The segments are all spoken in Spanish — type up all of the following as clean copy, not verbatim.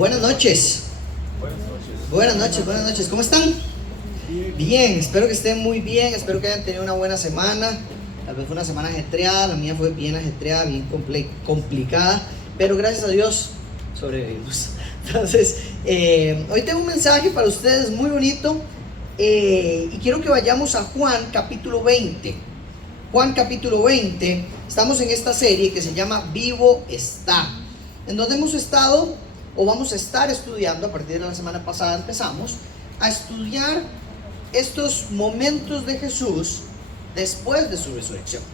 Buenas noches. Buenas noches. ¿Cómo están? Bien, espero que estén muy bien, espero que hayan tenido una buena semana. Tal vez fue una semana ajetreada, la mía fue bien ajetreada, bien complicada, pero gracias a Dios sobrevivimos. Entonces, hoy tengo un mensaje para ustedes muy bonito y quiero que vayamos a Juan capítulo 20. Juan capítulo 20, estamos en esta serie que se llama Vivo está, en donde hemos estado o vamos a estar estudiando, a partir de la semana pasada empezamos a estudiar estos momentos de Jesús después de su resurrección,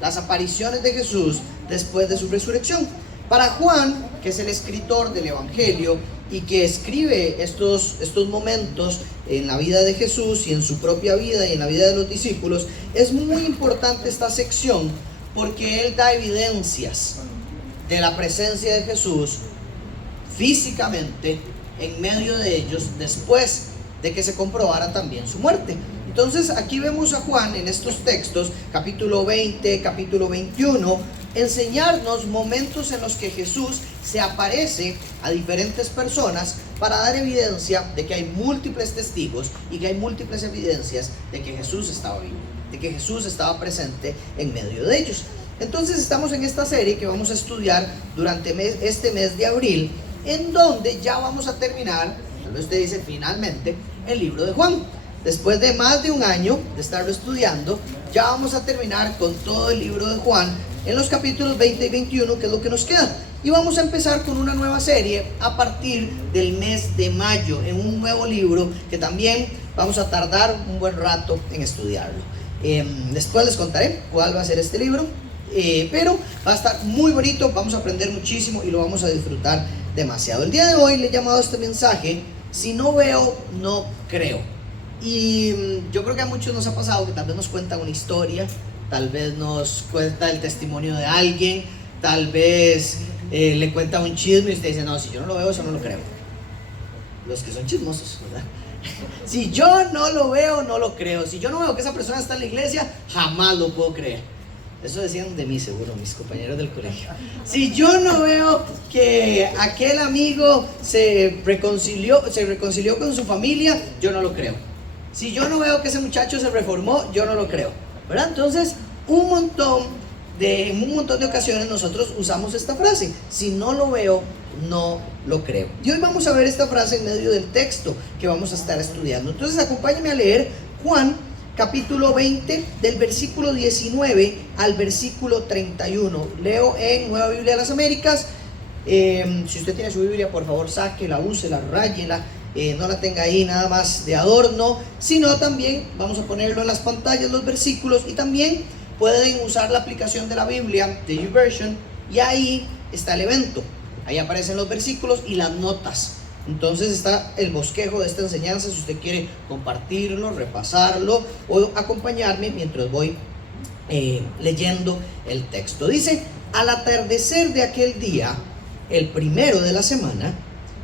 las apariciones de Jesús después de su resurrección. Para Juan, que es el escritor del Evangelio y que escribe estos momentos en la vida de Jesús y en su propia vida y en la vida de los discípulos, es muy importante esta sección porque él da evidencias de la presencia de Jesús físicamente en medio de ellos después de que se comprobara también su muerte. Entonces aquí vemos a Juan en estos textos, capítulo 20, capítulo 21, enseñarnos momentos en los que Jesús se aparece a diferentes personas para dar evidencia de que hay múltiples testigos y que hay múltiples evidencias de que Jesús estaba vivo, de que Jesús estaba presente en medio de ellos. Entonces estamos en esta serie que vamos a estudiar durante este mes de abril, en donde ya vamos a terminar, tal vez usted dice finalmente, el libro de Juan. Después de más de un año de estarlo estudiando, ya vamos a terminar con todo el libro de Juan en los capítulos 20 y 21, que es lo que nos queda. Y vamos a empezar con una nueva serie a partir del mes de mayo, en un nuevo libro que también vamos a tardar un buen rato en estudiarlo. Después les contaré cuál va a ser este libro, pero va a estar muy bonito, vamos a aprender muchísimo y lo vamos a disfrutar demasiado. El día de hoy le he llamado a este mensaje: si no veo, no creo. Y yo creo que a muchos nos ha pasado que tal vez nos cuenta una historia, tal vez nos cuenta el testimonio de alguien, tal vez le cuenta un chisme y usted dice: no, si yo no lo veo, eso no lo creo. Los que son chismosos, ¿verdad? Si yo no lo veo, no lo creo. Si yo no veo que esa persona está en la iglesia, jamás lo puedo creer. Eso decían de mí seguro mis compañeros del colegio. Si yo no veo que aquel amigo se reconcilió con su familia, yo no lo creo. Si yo no veo que ese muchacho se reformó, yo no lo creo, ¿verdad? Entonces, en un montón de ocasiones nosotros usamos esta frase: si no lo veo, no lo creo. Y hoy vamos a ver esta frase en medio del texto que vamos a estar estudiando. Entonces, acompáñenme a leer Juan capítulo 20, del versículo 19 al versículo 31. Leo en Nueva Biblia de las Américas. Si usted tiene su Biblia, por favor, sáquela, úsela, ráyela. No la tenga ahí nada más de adorno, sino también vamos a ponerlo en las pantallas, los versículos, y también pueden usar la aplicación de la Biblia de YouVersion, y ahí está el evento, ahí aparecen los versículos y las notas. Entonces está el bosquejo de esta enseñanza, si usted quiere compartirlo, repasarlo o acompañarme mientras voy leyendo el texto. Dice: al atardecer de aquel día, el primero de la semana,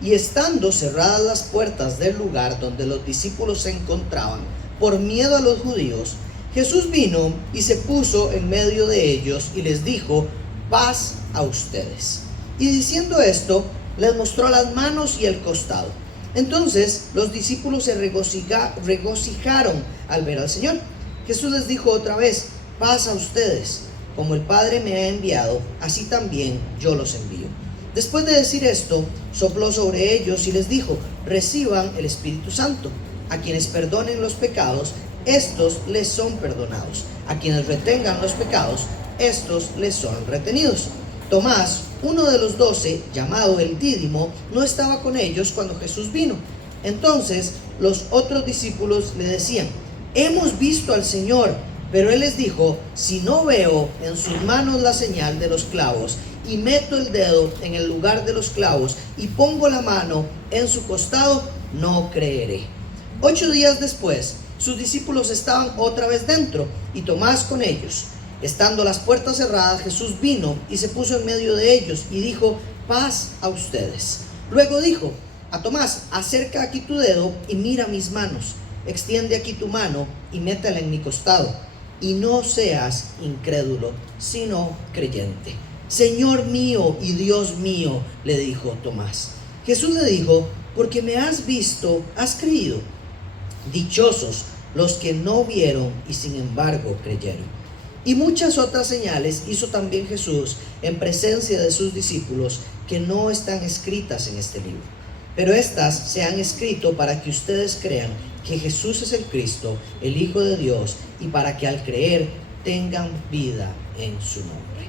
y estando cerradas las puertas del lugar donde los discípulos se encontraban, por miedo a los judíos, Jesús vino y se puso en medio de ellos y les dijo: paz a ustedes. Y diciendo esto, les mostró las manos y el costado. Entonces los discípulos se regocijaron al ver al Señor. Jesús les dijo otra vez: paz a ustedes. Como el Padre me ha enviado, así también yo los envío. Después de decir esto, sopló sobre ellos y les dijo: reciban el Espíritu Santo. A quienes perdonen los pecados, estos les son perdonados. A quienes retengan los pecados, estos les son retenidos. Tomás, uno de los 12, llamado el Dídimo, no estaba con ellos cuando Jesús vino. Entonces los otros discípulos le decían: hemos visto al Señor. Pero él les dijo: si no veo en sus manos la señal de los clavos, y meto el dedo en el lugar de los clavos, y pongo la mano en su costado, no creeré. 8 días después, sus discípulos estaban otra vez dentro, y Tomás con ellos. Estando las puertas cerradas, Jesús vino y se puso en medio de ellos, y dijo: paz a ustedes. Luego dijo a Tomás: acerca aquí tu dedo y mira mis manos. Extiende aquí tu mano y métela en mi costado. Y no seas incrédulo, sino creyente. Señor mío y Dios mío, le dijo Tomás. Jesús le dijo: porque me has visto, has creído. Dichosos los que no vieron y sin embargo creyeron. Y muchas otras señales hizo también Jesús en presencia de sus discípulos, que no están escritas en este libro. Pero estas se han escrito para que ustedes crean que Jesús es el Cristo, el Hijo de Dios, y para que al creer tengan vida en su nombre.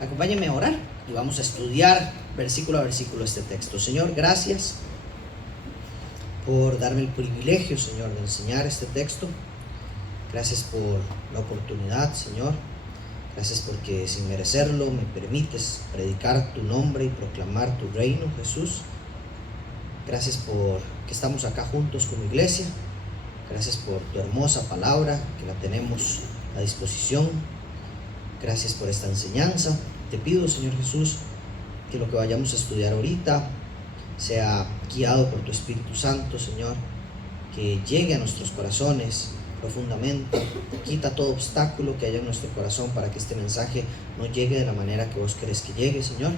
Acompáñenme a orar y vamos a estudiar versículo a versículo este texto. Señor, gracias por darme el privilegio, Señor, de enseñar este texto. Gracias por la oportunidad, Señor. Gracias porque sin merecerlo me permites predicar tu nombre y proclamar tu reino, Jesús. Gracias por que estamos acá juntos como iglesia. Gracias por tu hermosa palabra, que la tenemos a disposición. Gracias por esta enseñanza. Te pido, Señor Jesús, que lo que vayamos a estudiar ahorita sea guiado por tu Espíritu Santo, Señor, que llegue a nuestros corazones profundamente. Quita todo obstáculo que haya en nuestro corazón para que este mensaje no llegue de la manera que vos querés que llegue, Señor.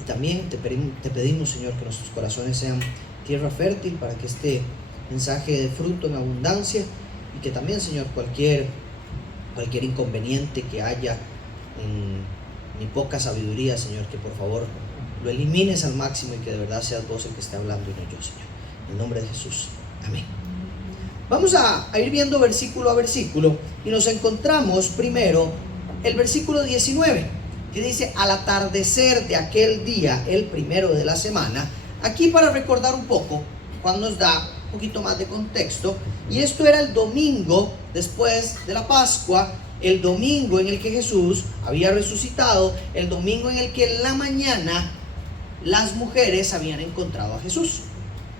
Y también te pedimos, Señor, que nuestros corazones sean tierra fértil para que este mensaje dé fruto en abundancia, y que también, Señor, cualquier inconveniente que haya en mi poca sabiduría, Señor, que por favor lo elimines al máximo y que de verdad seas vos el que esté hablando y no yo, Señor. En el nombre de Jesús. Amén. Vamos a ir viendo versículo a versículo y nos encontramos primero el versículo 19, que dice: al atardecer de aquel día, el primero de la semana. Aquí, para recordar un poco, Juan nos da un poquito más de contexto, y esto era el domingo después de la Pascua, el domingo en el que Jesús había resucitado, el domingo en el que en la mañana las mujeres habían encontrado a Jesús.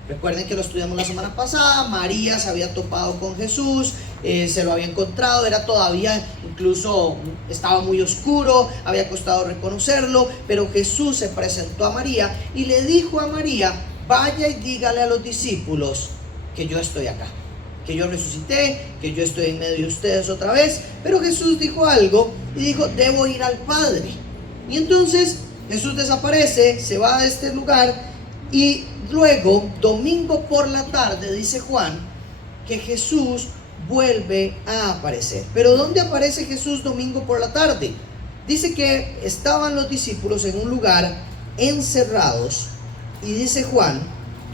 Recuerden que lo estudiamos la semana pasada. María se había topado con Jesús, se lo había encontrado, era todavía, incluso estaba muy oscuro, había costado reconocerlo, pero Jesús se presentó a María y le dijo a María: vaya y dígale a los discípulos que yo estoy acá, que yo resucité, que yo estoy en medio de ustedes otra vez. Pero Jesús dijo algo y dijo: debo ir al Padre. Y entonces Jesús desaparece, se va de este lugar, y luego, domingo por la tarde, dice Juan, que Jesús vuelve a aparecer. Pero ¿dónde aparece Jesús domingo por la tarde? Dice que estaban los discípulos en un lugar encerrados, y dice Juan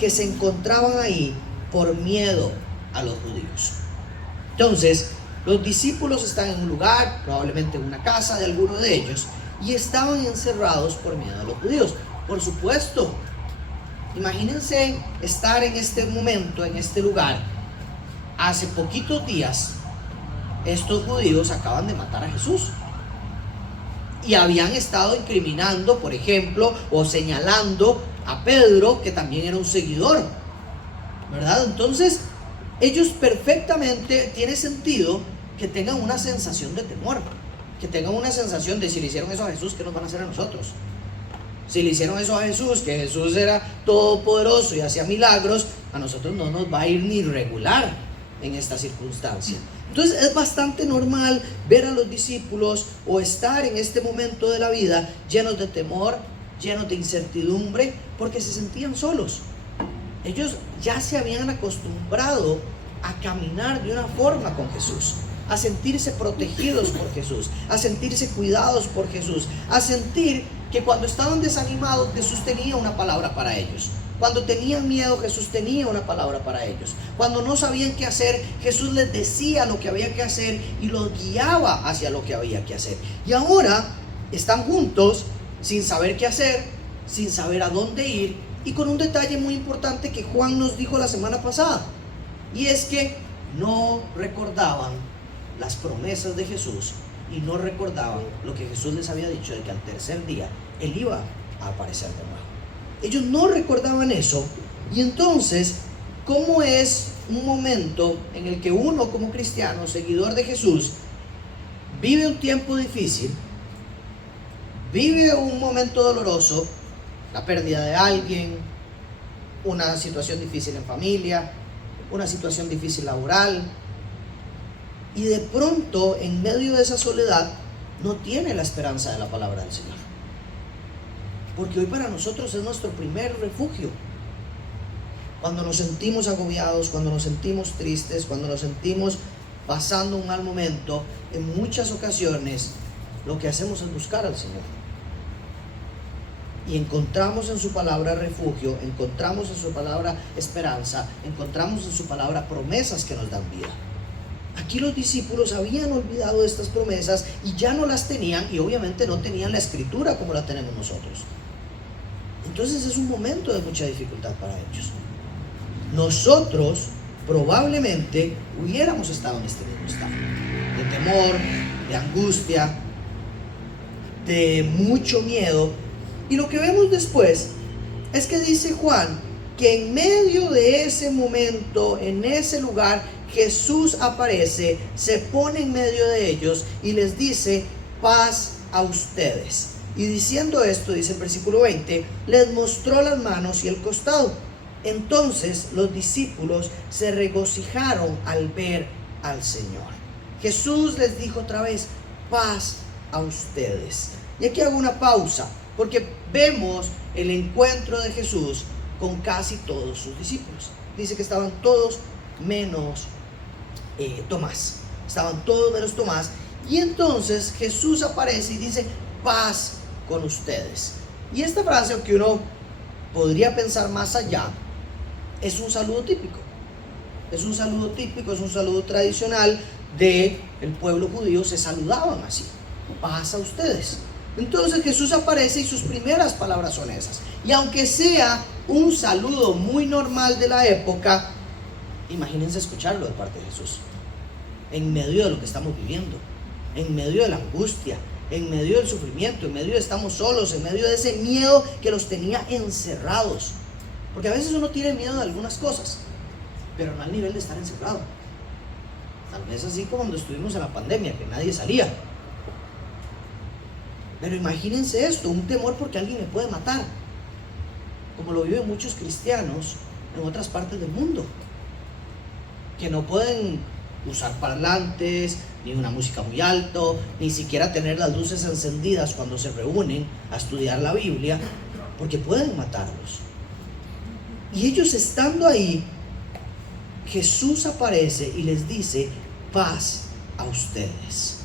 que se encontraban ahí por miedo a los judíos. Entonces, los discípulos están en un lugar, probablemente en una casa de alguno de ellos, y estaban encerrados por miedo a los judíos. Por supuesto, imagínense estar en este momento, en este lugar. Hace poquitos días, estos judíos acaban de matar a Jesús y habían estado incriminando, por ejemplo, o señalando a Pedro, que también era un seguidor, ¿verdad? Entonces, ellos perfectamente, tiene sentido que tengan una sensación de temor, que tengan una sensación de: si le hicieron eso a Jesús, ¿qué nos van a hacer a nosotros? Si le hicieron eso a Jesús, que Jesús era todopoderoso y hacía milagros, a nosotros no nos va a ir ni regular en esta circunstancia. Entonces es bastante normal ver a los discípulos o estar en este momento de la vida llenos de temor, llenos de incertidumbre, porque se sentían solos. Ellos ya se habían acostumbrado a caminar de una forma con Jesús, a sentirse protegidos por Jesús, a sentirse cuidados por Jesús, a sentir que cuando estaban desanimados, Jesús tenía una palabra para ellos. Cuando tenían miedo, Jesús tenía una palabra para ellos. Cuando no sabían qué hacer, Jesús les decía lo que había que hacer y los guiaba hacia lo que había que hacer. Y ahora están juntos sin saber qué hacer, sin saber a dónde ir, y con un detalle muy importante que Juan nos dijo la semana pasada, y es que no recordaban las promesas de Jesús y no recordaban lo que Jesús les había dicho de que al tercer día Él iba a aparecer de nuevo. Ellos no recordaban eso. Y entonces, ¿cómo es un momento en el que uno, como cristiano, seguidor de Jesús, vive un tiempo difícil, vive un momento doloroso, la pérdida de alguien, una situación difícil en familia, una situación difícil laboral, y de pronto, en medio de esa soledad, no tiene la esperanza de la palabra del Señor? porque hoy para nosotros es nuestro primer refugio. Cuando nos sentimos agobiados, cuando nos sentimos tristes, cuando nos sentimos pasando un mal momento, en muchas ocasiones lo que hacemos es buscar al Señor. Y encontramos en su palabra refugio, encontramos en su palabra esperanza, encontramos en su palabra promesas que nos dan vida. Aquí los discípulos habían olvidado de estas promesas y ya no las tenían, y obviamente no tenían la escritura como la tenemos nosotros. Entonces es un momento de mucha dificultad para ellos. Nosotros probablemente hubiéramos estado en este mismo estado de temor, de angustia, de mucho miedo. Y lo que vemos después es que dice Juan que en medio de ese momento, en ese lugar, Jesús aparece, se pone en medio de ellos y les dice: paz a ustedes. Y diciendo esto, dice el versículo 20, les mostró las manos y el costado. Entonces los discípulos se regocijaron al ver al Señor. Jesús les dijo otra vez: paz a ustedes. Y aquí hago una pausa, porque vemos el encuentro de Jesús con casi todos sus discípulos. Dice que estaban todos menos Tomás. Estaban todos menos Tomás. Y entonces Jesús aparece y dice: paz con ustedes. Y esta frase, aunque uno podría pensar más allá, es un saludo típico. Es un saludo típico, es un saludo tradicional del pueblo judío. Se saludaban así: paz a ustedes. Entonces Jesús aparece y sus primeras palabras son esas. Y aunque sea un saludo muy normal de la época, imagínense escucharlo de parte de Jesús. En medio de lo que estamos viviendo, en medio de la angustia, en medio del sufrimiento, en medio de estamos solos, en medio de ese miedo que los tenía encerrados. Porque a veces uno tiene miedo de algunas cosas, pero no al nivel de estar encerrado. Tal vez así como cuando estuvimos en la pandemia, que nadie salía. Pero imagínense esto, un temor porque alguien me puede matar, como lo viven muchos cristianos en otras partes del mundo, que no pueden usar parlantes, ni una música muy alto, ni siquiera tener las luces encendidas cuando se reúnen a estudiar la Biblia, porque pueden matarlos. Y ellos estando ahí, Jesús aparece y les dice: paz a ustedes,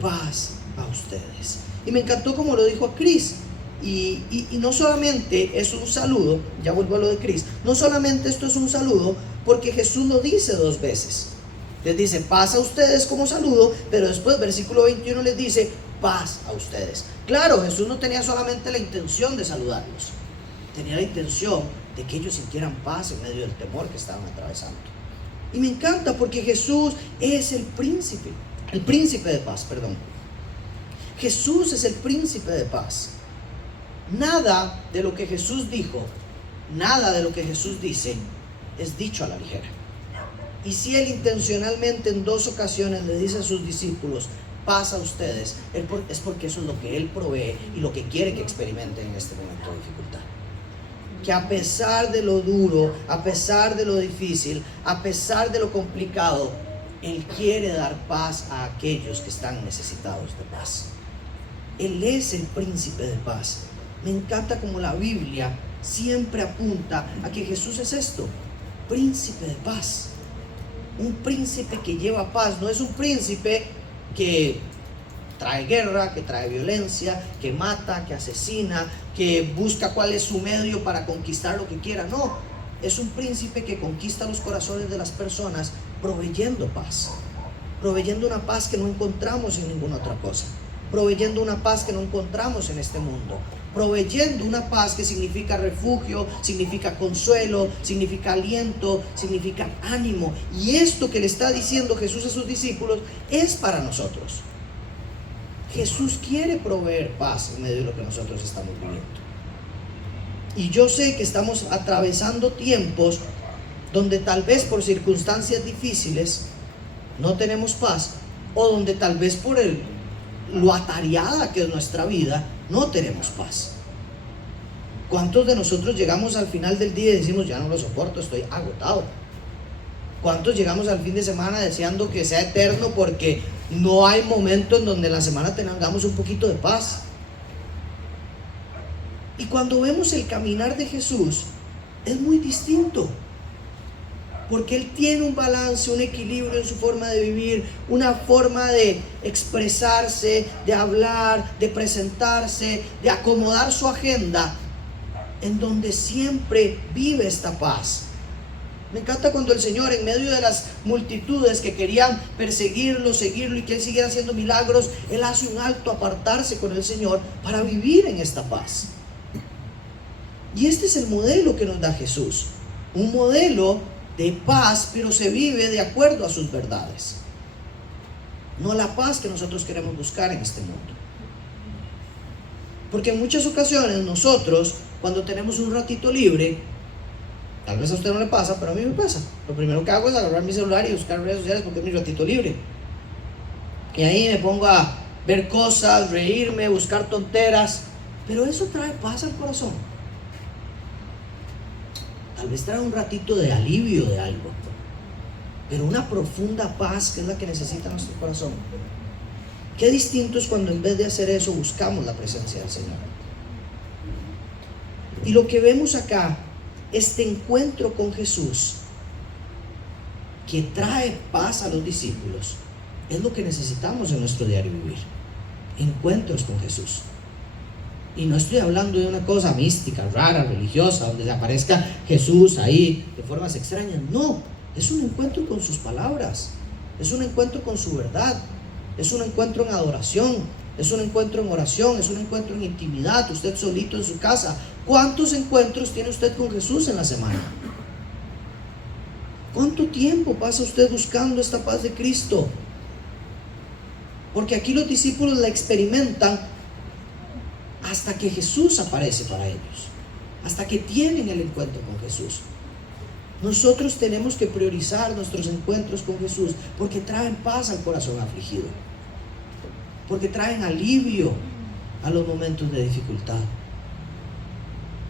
paz a ustedes. Y me encantó como lo dijo Chris. Y no solamente es un saludo, ya vuelvo a lo de Chris, no solamente esto es un saludo, porque Jesús lo dice dos veces. Les dice paz a ustedes como saludo, pero después versículo 21 les dice paz a ustedes. Claro, Jesús no tenía solamente la intención de saludarlos, tenía la intención de que ellos sintieran paz en medio del temor que estaban atravesando. Y me encanta porque Jesús es el príncipe de paz, perdón. Jesús es el príncipe de paz. Nada de lo que Jesús dijo, nada de lo que Jesús dice es dicho a la ligera. Y si Él intencionalmente en dos ocasiones le dice a sus discípulos paz a ustedes, es porque eso es lo que Él provee y lo que quiere que experimenten en este momento de dificultad. Que a pesar de lo duro, a pesar de lo difícil, a pesar de lo complicado, Él quiere dar paz a aquellos que están necesitados de paz. Él es el príncipe de paz. Me encanta como la Biblia siempre apunta a que Jesús es esto: príncipe de paz. Un príncipe que lleva paz. No es un príncipe que trae guerra, que trae violencia, que mata, que asesina, que busca cuál es su medio para conquistar lo que quiera. No, es un príncipe que conquista los corazones de las personas proveyendo paz, proveyendo una paz que no encontramos en ninguna otra cosa, proveyendo una paz que no encontramos en este mundo, proveyendo una paz que significa refugio, significa consuelo, significa aliento, significa ánimo. Y esto que le está diciendo Jesús a sus discípulos es para nosotros. Jesús quiere proveer paz en medio de lo que nosotros estamos viviendo. Y yo sé que estamos atravesando tiempos donde tal vez por circunstancias difíciles no tenemos paz, o donde tal vez por lo atareada que es nuestra vida no tenemos paz. ¿Cuántos de nosotros llegamos al final del día y decimos ya no lo soporto, estoy agotado? ¿Cuántos llegamos al fin de semana deseando que sea eterno porque no hay momento en donde en la semana tengamos un poquito de paz? Y cuando vemos el caminar de Jesús, es muy distinto. Porque Él tiene un balance, un equilibrio en su forma de vivir, una forma de expresarse, de hablar, de presentarse, de acomodar su agenda, en donde siempre vive esta paz. Me encanta cuando el Señor, en medio de las multitudes que querían perseguirlo, seguirlo y que Él siguiera haciendo milagros, Él hace un alto, apartarse con el Señor para vivir en esta paz. Y este es el modelo que nos da Jesús, un modelo de paz, pero se vive de acuerdo a sus verdades, no la paz que nosotros queremos buscar en este mundo. Porque en muchas ocasiones nosotros, cuando tenemos un ratito libre, tal vez a usted no le pasa, pero a mí me pasa, lo primero que hago es agarrar mi celular y buscar redes sociales porque es mi ratito libre, y ahí me pongo a ver cosas, reírme, buscar tonteras, pero eso trae paz al corazón. Tal vez trae un ratito de alivio de algo, pero una profunda paz que es la que necesita nuestro corazón. Qué distinto es cuando en vez de hacer eso buscamos la presencia del Señor. Y lo que vemos acá, este encuentro con Jesús que trae paz a los discípulos, es lo que necesitamos en nuestro diario vivir. Encuentros con Jesús. Y no estoy hablando de una cosa mística, rara, religiosa, donde aparezca Jesús ahí de formas extrañas. No, es un encuentro con sus palabras, es un encuentro con su verdad, es un encuentro en adoración, es un encuentro en oración, es un encuentro en intimidad, usted solito en su casa. ¿Cuántos encuentros tiene usted con Jesús en la semana? ¿Cuánto tiempo pasa usted buscando esta paz de Cristo? Porque aquí los discípulos la experimentan hasta que Jesús aparece para ellos, hasta que tienen el encuentro con Jesús. Nosotros tenemos que priorizar nuestros encuentros con Jesús, porque traen paz al corazón afligido, porque traen alivio a los momentos de dificultad.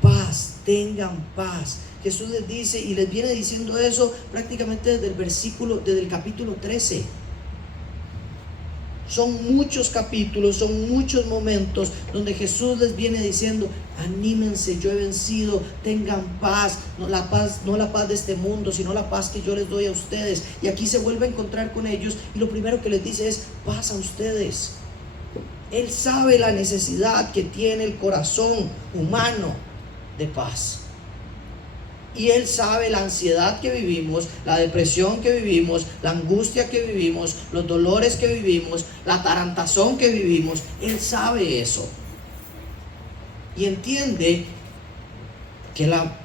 Paz, tengan paz. Jesús les dice, y les viene diciendo eso prácticamente desde el capítulo 13. Son muchos capítulos, son muchos momentos donde Jesús les viene diciendo: anímense, yo he vencido, tengan paz, no la paz de este mundo, sino la paz que yo les doy a ustedes. Y aquí se vuelve a encontrar con ellos y lo primero que les dice es: paz a ustedes. Él sabe la necesidad que tiene el corazón humano de paz. Y Él sabe la ansiedad que vivimos, la depresión que vivimos, la angustia que vivimos, los dolores que vivimos, la tarantazón que vivimos. Él sabe eso. Y entiende que la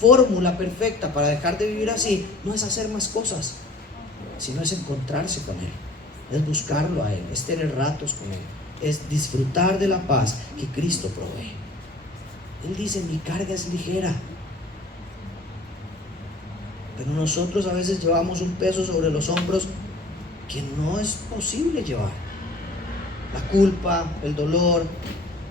fórmula perfecta para dejar de vivir así no es hacer más cosas, sino es encontrarse con Él, es buscarlo a Él, es tener ratos con Él, es disfrutar de la paz que Cristo provee. Él dice: mi carga es ligera. Pero nosotros a veces llevamos un peso sobre los hombros que no es posible llevar. La culpa, el dolor,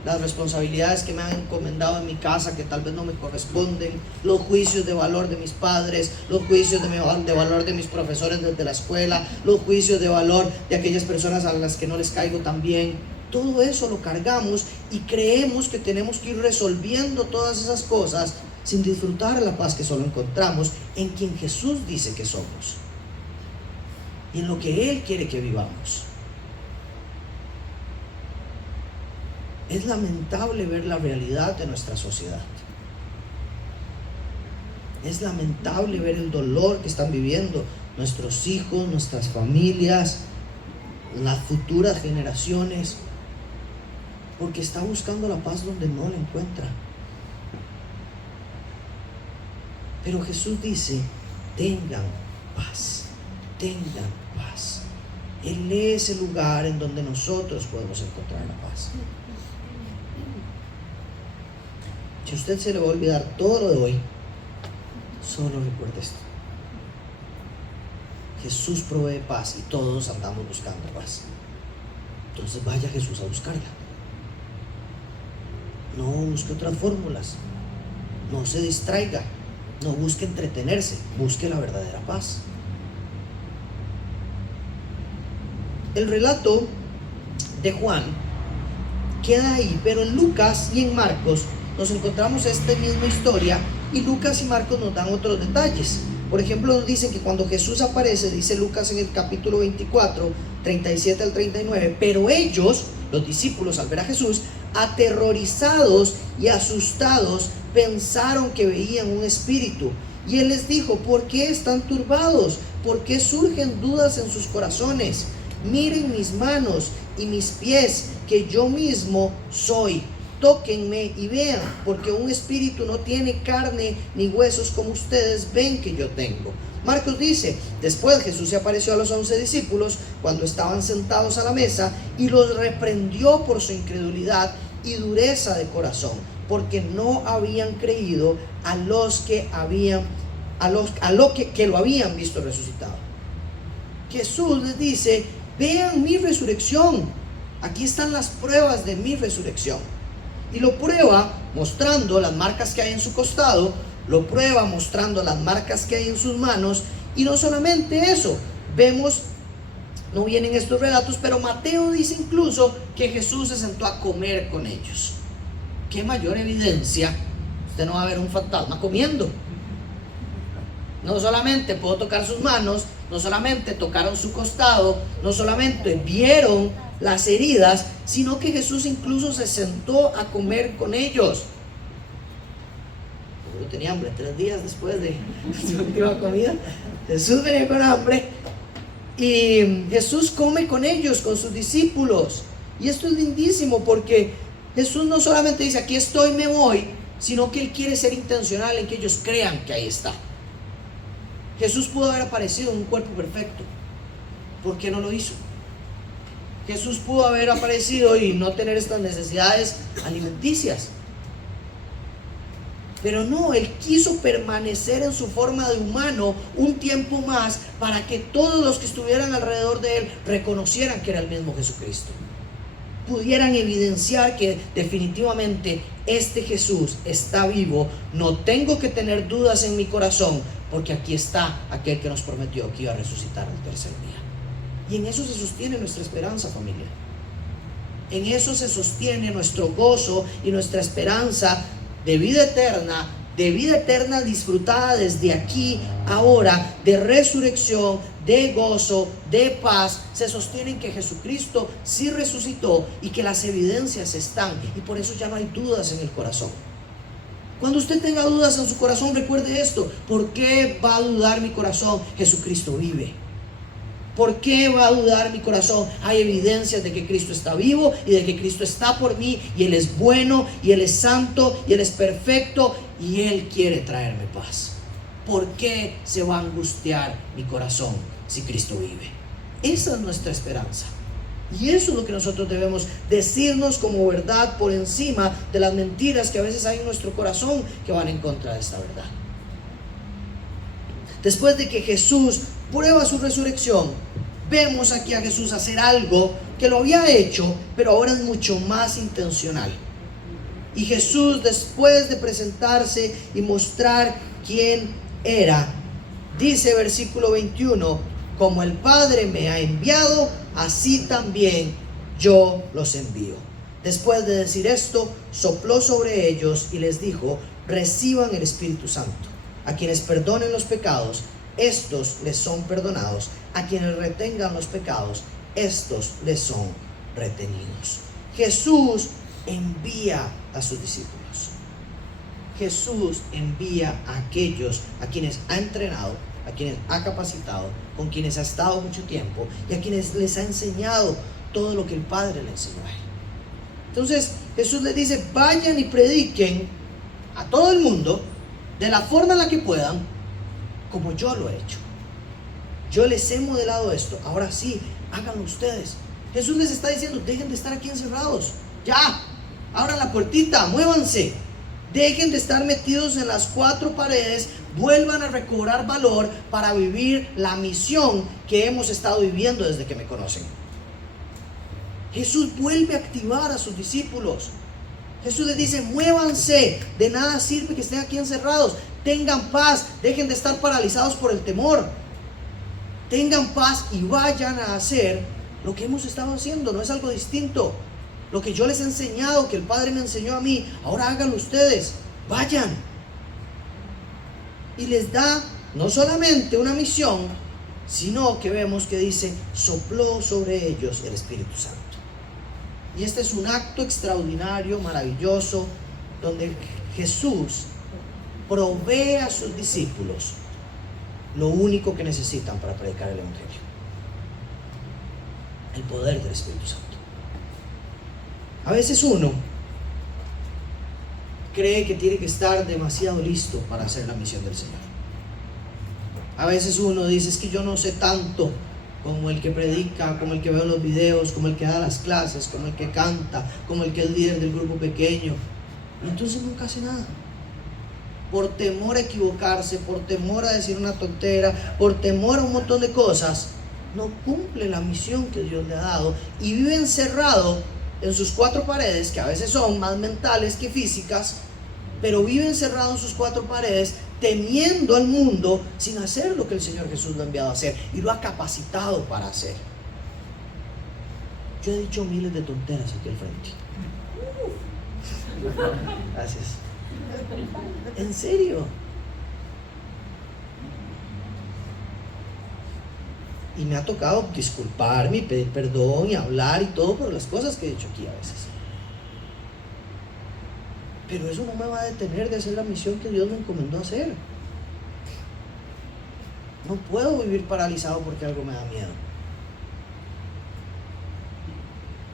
las responsabilidades que me han encomendado en mi casa que tal vez no me corresponden, los juicios de valor de mis padres, los juicios de valor de mis profesores desde la escuela, los juicios de valor de aquellas personas a las que no les caigo tan bien. Todo eso lo cargamos y creemos que tenemos que ir resolviendo todas esas cosas sin disfrutar la paz que solo encontramos en quien Jesús dice que somos y en lo que Él quiere que vivamos. Es lamentable ver la realidad de nuestra sociedad. Es lamentable ver el dolor que están viviendo nuestros hijos, nuestras familias, las futuras generaciones, porque está buscando la paz donde no la encuentra. Pero Jesús dice: tengan paz, tengan paz. Él es el lugar en donde nosotros podemos encontrar la paz. Si a usted se le va a olvidar todo lo de hoy, solo recuerde esto: Jesús provee paz y todos andamos buscando paz. Entonces vaya Jesús a buscarla. No busque otras fórmulas, no se distraiga, no busque entretenerse, busque la verdadera paz. El relato de Juan queda ahí, pero en Lucas y en Marcos nos encontramos esta misma historia y Lucas y Marcos nos dan otros detalles. Por ejemplo, nos dicen que cuando Jesús aparece, dice Lucas en el capítulo 24, 37 al 39, pero ellos, los discípulos, al ver a Jesús, aterrorizados y asustados, pensaron que veían un espíritu. Y él les dijo: ¿por qué están turbados? ¿Por qué surgen dudas en sus corazones? Miren mis manos y mis pies, que yo mismo soy. Tóquenme y vean, porque un espíritu no tiene carne ni huesos como ustedes ven que yo tengo. Marcos dice: después Jesús se apareció a los 11 discípulos cuando estaban sentados a la mesa y los reprendió por su incredulidad y dureza de corazón, porque no habían creído a los que lo habían visto resucitado. Jesús les dice: vean mi resurrección, aquí están las pruebas de mi resurrección. Y lo prueba mostrando las marcas que hay en su costado, lo prueba mostrando las marcas que hay en sus manos. Y no solamente eso, vemos, no vienen estos relatos, pero Mateo dice incluso que Jesús se sentó a comer con ellos. ¿Qué mayor evidencia? Usted no va a ver un fantasma comiendo. No solamente puedo tocar sus manos, no solamente tocaron su costado, no solamente vieron las heridas, sino que Jesús incluso se sentó a comer con ellos. Yo tenía hambre 3 días después de su última comida. Jesús venía con hambre y Jesús come con ellos, con sus discípulos. Y esto es lindísimo, porque Jesús no solamente dice: aquí estoy, me voy, sino que Él quiere ser intencional en que ellos crean que ahí está. Jesús pudo haber aparecido en un cuerpo perfecto. ¿Por qué no lo hizo? Jesús pudo haber aparecido y no tener estas necesidades alimenticias. Pero no, Él quiso permanecer en su forma de humano un tiempo más, para que todos los que estuvieran alrededor de Él reconocieran que era el mismo Jesucristo. Pudieran evidenciar que definitivamente este Jesús está vivo. No tengo que tener dudas en mi corazón, porque aquí está aquel que nos prometió que iba a resucitar al tercer día. Y en eso se sostiene nuestra esperanza, familia. En eso se sostiene nuestro gozo y nuestra esperanza de vida eterna disfrutada desde aquí, ahora, de resurrección, de gozo, de paz. Se sostiene en que Jesucristo sí resucitó y que las evidencias están, y por eso ya no hay dudas en el corazón. Cuando usted tenga dudas en su corazón, recuerde esto: ¿por qué va a dudar mi corazón? Jesucristo vive. ¿Por qué va a dudar mi corazón? Hay evidencias de que Cristo está vivo y de que Cristo está por mí, y Él es bueno, y Él es santo, y Él es perfecto, y Él quiere traerme paz. ¿Por qué se va a angustiar mi corazón si Cristo vive? Esa es nuestra esperanza. Y eso es lo que nosotros debemos decirnos como verdad, por encima de las mentiras que a veces hay en nuestro corazón que van en contra de esta verdad. Después de que Jesús prueba su resurrección, vemos aquí a Jesús hacer algo que lo había hecho, pero ahora es mucho más intencional. Y Jesús, después de presentarse y mostrar quién era, dice versículo 21: como el Padre me ha enviado, así también yo los envío. Después de decir esto, sopló sobre ellos y les dijo: reciban el Espíritu Santo. A quienes perdonen los pecados, estos les son perdonados. A quienes retengan los pecados, estos les son retenidos. Jesús envía a sus discípulos. Jesús envía a aquellos a quienes ha entrenado, a quienes ha capacitado, con quienes ha estado mucho tiempo, y a quienes les ha enseñado todo lo que el Padre le enseñó a Él. Entonces Jesús les dice: vayan y prediquen a todo el mundo de la forma en la que puedan, como yo lo he hecho. Yo les he modelado esto, ahora sí, háganlo ustedes. Jesús les está diciendo: dejen de estar aquí encerrados, ya, abran la puertita, muévanse, dejen de estar metidos en las 4 paredes, vuelvan a recobrar valor para vivir la misión que hemos estado viviendo desde que me conocen. Jesús vuelve a activar a sus discípulos. Jesús les dice: muévanse, de nada sirve que estén aquí encerrados, tengan paz, dejen de estar paralizados por el temor, tengan paz y vayan a hacer lo que hemos estado haciendo. No es algo distinto. Lo que yo les he enseñado, que el Padre me enseñó a mí, ahora háganlo ustedes. Vayan. Y les da no solamente una misión, sino que vemos que dice, sopló sobre ellos el Espíritu Santo. Y este es un acto extraordinario, maravilloso, donde Jesús provee a sus discípulos lo único que necesitan para predicar el Evangelio: el poder del Espíritu Santo. A veces uno cree que tiene que estar demasiado listo para hacer la misión del Señor. A veces uno dice, es que yo no sé tanto como el que predica, como el que veo los videos, como el que da las clases, como el que canta, como el que es líder del grupo pequeño. Y entonces nunca hace nada. Por temor a equivocarse, por temor a decir una tontera, por temor a un montón de cosas, no cumple la misión que Dios le ha dado y vive encerrado en sus cuatro paredes, que a veces son más mentales que físicas, pero vive encerrado en sus cuatro paredes, temiendo al mundo, sin hacer lo que el Señor Jesús lo ha enviado a hacer y lo ha capacitado para hacer. Yo he dicho miles de tonteras aquí al frente. Gracias. En serio. Y me ha tocado disculparme y pedir perdón y hablar y todo por las cosas que he dicho aquí a veces. Pero eso no me va a detener de hacer la misión que Dios me encomendó a hacer. No puedo vivir paralizado porque algo me da miedo.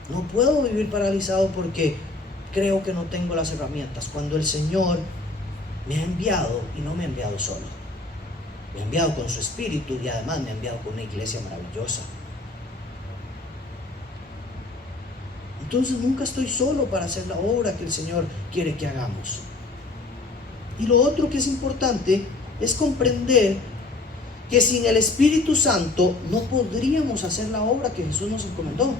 No puedo vivir paralizado porque creo que no tengo las herramientas, cuando el Señor me ha enviado, y no me ha enviado solo. Me ha enviado con su Espíritu y además me ha enviado con una iglesia maravillosa. Entonces nunca estoy solo para hacer la obra que el Señor quiere que hagamos. Y lo otro que es importante es comprender que sin el Espíritu Santo no podríamos hacer la obra que Jesús nos encomendó.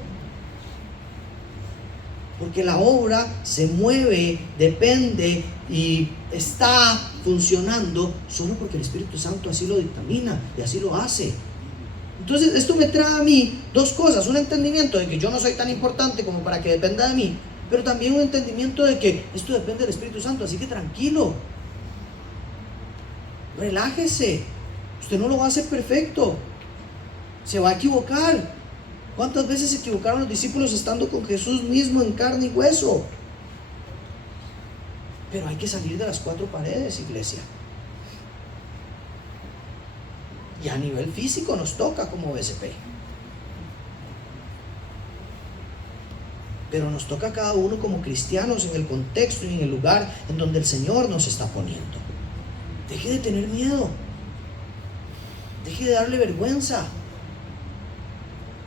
Porque la obra se mueve, depende y está funcionando solo porque el Espíritu Santo así lo dictamina y así lo hace. Entonces esto me trae a mí dos cosas: un entendimiento de que yo no soy tan importante como para que dependa de mí, pero también un entendimiento de que esto depende del Espíritu Santo, así que tranquilo, relájese, usted no lo va a hacer perfecto, se va a equivocar. ¿Cuántas veces se equivocaron los discípulos estando con Jesús mismo en carne y hueso? Pero hay que salir de las cuatro paredes, iglesia. Y a nivel físico nos toca como BCP. Pero nos toca a cada uno como cristianos en el contexto y en el lugar en donde el Señor nos está poniendo. Deje de tener miedo. Deje de darle vergüenza.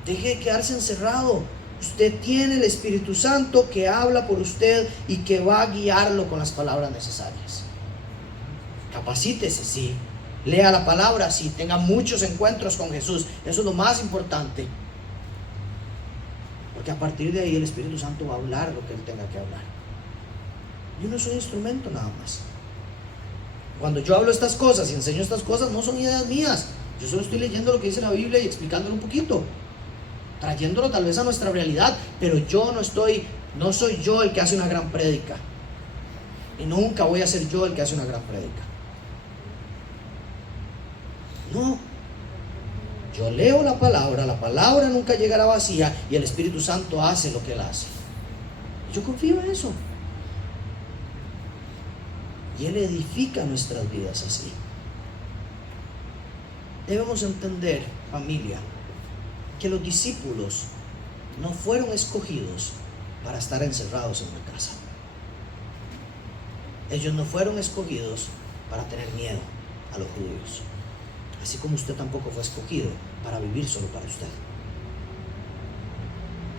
Deje de quedarse encerrado. Usted tiene el Espíritu Santo que habla por usted y que va a guiarlo con las palabras necesarias. Capacítese, sí. Lea la palabra, sí. Tenga muchos encuentros con Jesús. Eso es lo más importante. Porque a partir de ahí el Espíritu Santo va a hablar lo que Él tenga que hablar. Yo no soy instrumento nada más. Cuando yo hablo estas cosas y enseño estas cosas, no son ideas mías. Yo solo estoy leyendo lo que dice la Biblia y explicándolo un poquito, trayéndolo tal vez a nuestra realidad, pero yo no soy yo el que hace una gran prédica, y nunca voy a ser yo el que hace una gran prédica. No, yo leo la palabra nunca llegará vacía y el Espíritu Santo hace lo que Él hace. Yo confío en eso y Él edifica nuestras vidas así. Debemos entender, familia, que los discípulos no fueron escogidos para estar encerrados en una casa. Ellos no fueron escogidos para tener miedo a los judíos, así como usted tampoco fue escogido para vivir solo para usted.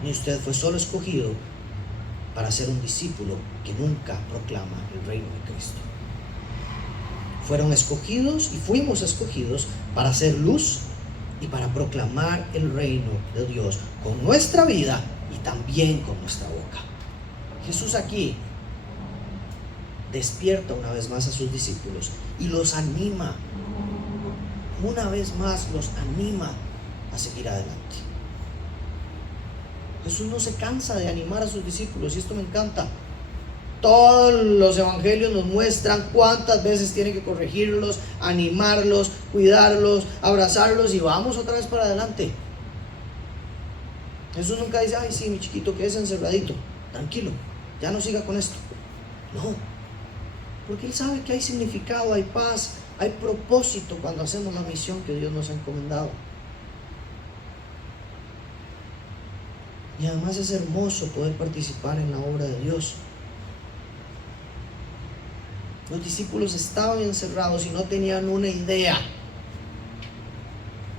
Ni usted fue solo escogido para ser un discípulo que nunca proclama el reino de Cristo. Fueron escogidos y fuimos escogidos para hacer luz y para proclamar el reino de Dios con nuestra vida y también con nuestra boca. Jesús aquí despierta una vez más a sus discípulos y los anima, una vez más los anima a seguir adelante. Jesús no se cansa de animar a sus discípulos, y esto me encanta. Todos los evangelios nos muestran cuántas veces tiene que corregirlos, animarlos, cuidarlos, abrazarlos, y vamos otra vez para adelante. Jesús nunca dice: ay, sí, mi chiquito, quédese encerradito, tranquilo, ya no siga con esto. No, porque Él sabe que hay significado, hay paz, hay propósito cuando hacemos la misión que Dios nos ha encomendado. Y además es hermoso poder participar en la obra de Dios. Los discípulos estaban encerrados y no tenían una idea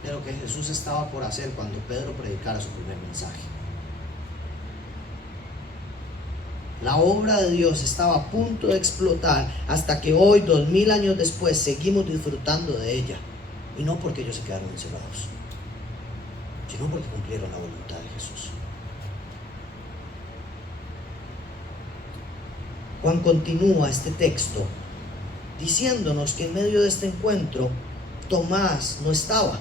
de lo que Jesús estaba por hacer cuando Pedro predicara su primer mensaje. La obra de Dios estaba a punto de explotar hasta que hoy, 2000 años después, seguimos disfrutando de ella. Y no porque ellos se quedaron encerrados, sino porque cumplieron la voluntad de Jesús. Juan continúa este texto diciéndonos que en medio de este encuentro Tomás no estaba,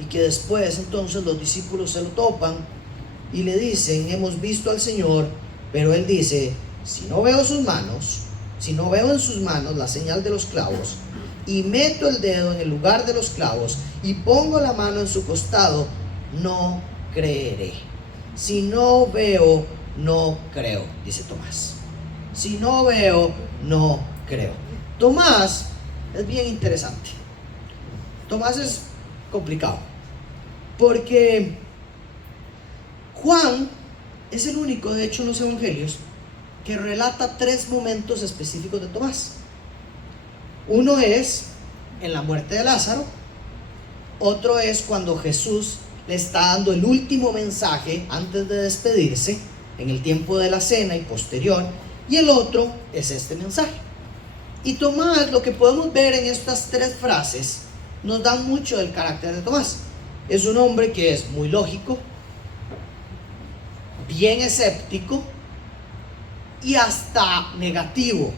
y que después entonces los discípulos se lo topan y le dicen: hemos visto al Señor. Pero él dice: si no veo sus manos, si no veo en sus manos la señal de los clavos, y meto el dedo en el lugar de los clavos y pongo la mano en su costado, no creeré. Si no veo, no creo, dice Tomás. Si no veo, no creo. Tomás es bien interesante. Tomás es complicado, porque Juan es el único, de hecho, en los evangelios que relata 3 momentos específicos de Tomás. Uno es en la muerte de Lázaro, otro es cuando Jesús le está dando el último mensaje antes de despedirse, en el tiempo de la cena y posterior, y el otro es este mensaje. Y Tomás, lo que podemos ver en estas 3 frases, nos da mucho del carácter de Tomás. Es un hombre que es muy lógico, bien escéptico y hasta negativo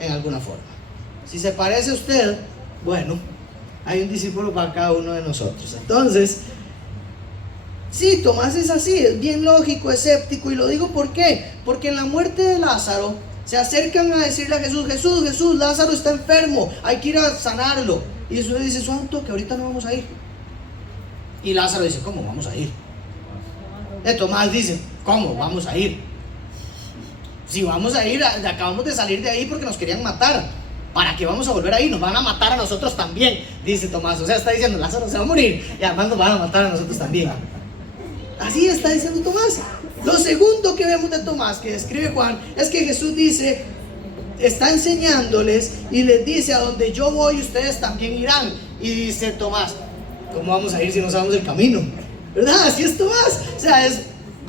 en alguna forma. Si se parece a usted, bueno, hay un discípulo para cada uno de nosotros. Entonces, sí, Tomás es así, es bien lógico, escéptico. Y lo digo ¿por qué? Porque en la muerte de Lázaro se acercan a decirle a Jesús: Jesús, Lázaro está enfermo, hay que ir a sanarlo. Y Jesús le dice: santo, que ahorita no vamos a ir. Y Lázaro dice: ¿cómo vamos a ir? Tomás dice: ¿cómo vamos a ir? Si vamos a ir, acabamos de salir de ahí porque nos querían matar. ¿Para qué vamos a volver ahí? Nos van a matar a nosotros también, dice Tomás. O sea, está diciendo: Lázaro se va a morir y además nos van a matar a nosotros también. Así está diciendo Tomás. Lo segundo que vemos de Tomás, que describe Juan, es que Jesús dice, está enseñándoles y les dice: a donde yo voy ustedes también irán. Y dice Tomás: ¿cómo vamos a ir si no sabemos el camino? ¿Verdad? Así es Tomás. O sea,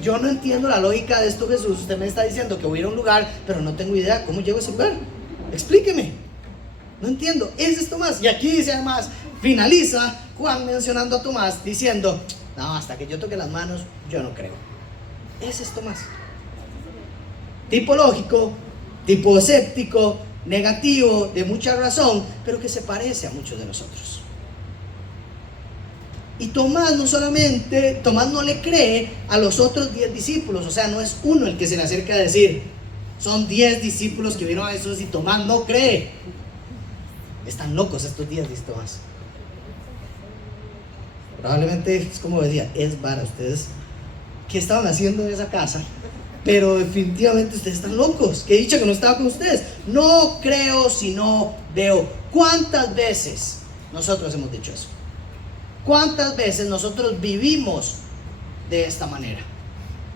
yo no entiendo la lógica de esto, Jesús. Usted me está diciendo que voy a ir a un lugar, pero no tengo idea cómo llego a ese lugar. Explíqueme. No entiendo. Ese es Tomás. Y aquí dice, además, finaliza Juan mencionando a Tomás diciendo: no, hasta que yo toque las manos, yo no creo. Ese es Tomás. Tipo lógico, tipo escéptico, negativo, de mucha razón, pero que se parece a muchos de nosotros. Y Tomás no le cree a los otros 10 discípulos. O sea, no es uno el que se le acerca a decir: son 10 discípulos que vieron a Jesús y Tomás no cree. Están locos estos 10, dice Tomás. Probablemente es como decía: es para ustedes, ¿qué estaban haciendo en esa casa? Pero definitivamente ustedes están locos. Que he dicho que no estaba con ustedes. No creo si no veo. ¿Cuántas veces nosotros hemos dicho eso? ¿Cuántas veces nosotros vivimos de esta manera?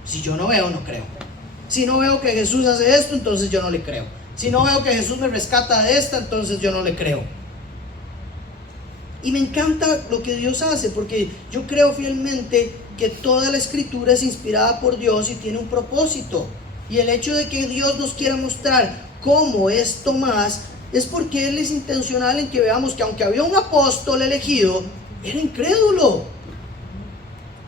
Si yo no veo, no creo. Si no veo que Jesús hace esto, entonces yo no le creo. Si no veo que Jesús me rescata de esta, entonces yo no le creo. Y me encanta lo que Dios hace, porque yo creo fielmente que toda la Escritura es inspirada por Dios y tiene un propósito. Y el hecho de que Dios nos quiera mostrar cómo es Tomás es porque Él es intencional en que veamos que aunque había un apóstol elegido, era incrédulo.